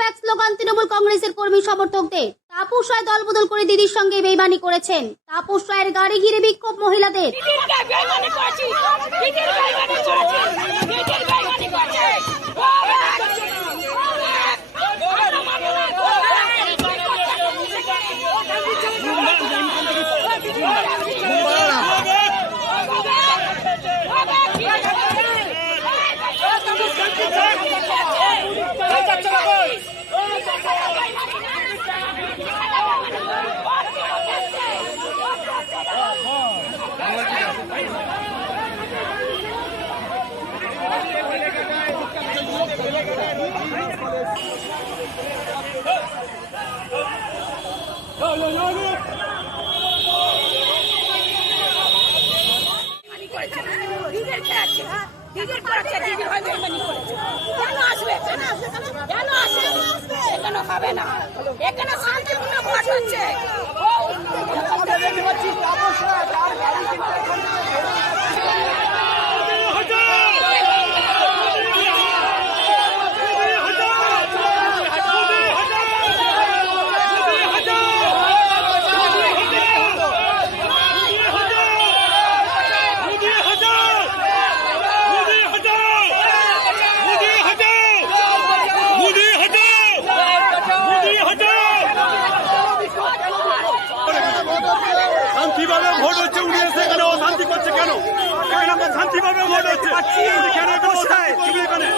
Back slogan Trinamool কংগ্রেসের কর্মী সমর্থকদের। তাপস রায় দলবদল করে দিদির সঙ্গে বেইমানি করেছেন। তাপস রায়ের গাড়ি ঘিরে বিক্ষোভ মহিলাদের দিদিরকে বেইমানি করেছি দিদির বেইমানি করেছি দিদির বেইমানি করেছে ও ব্যাগ! ও ব্যাগ! আমরা মানব না, ও ব্যাগ! ও ব্যাগ! কি বেইমানি করেছে দিদির খেয়েছে দিদির করেছে দিদির হয় বেইমানি করেছে কেন আসবে কেন কেন আসবে এখানে হবে না এখানে শান্তিপূর্ণ ভোট হচ্ছে শান্তিভাবে ভোট হচ্ছে? উনি এসে এখানে অশান্তি করছে কেন? এখানে আমরা শান্তিভাবে ভোট হচ্ছে? কেন এখানে অশান্তি করবে এখানে?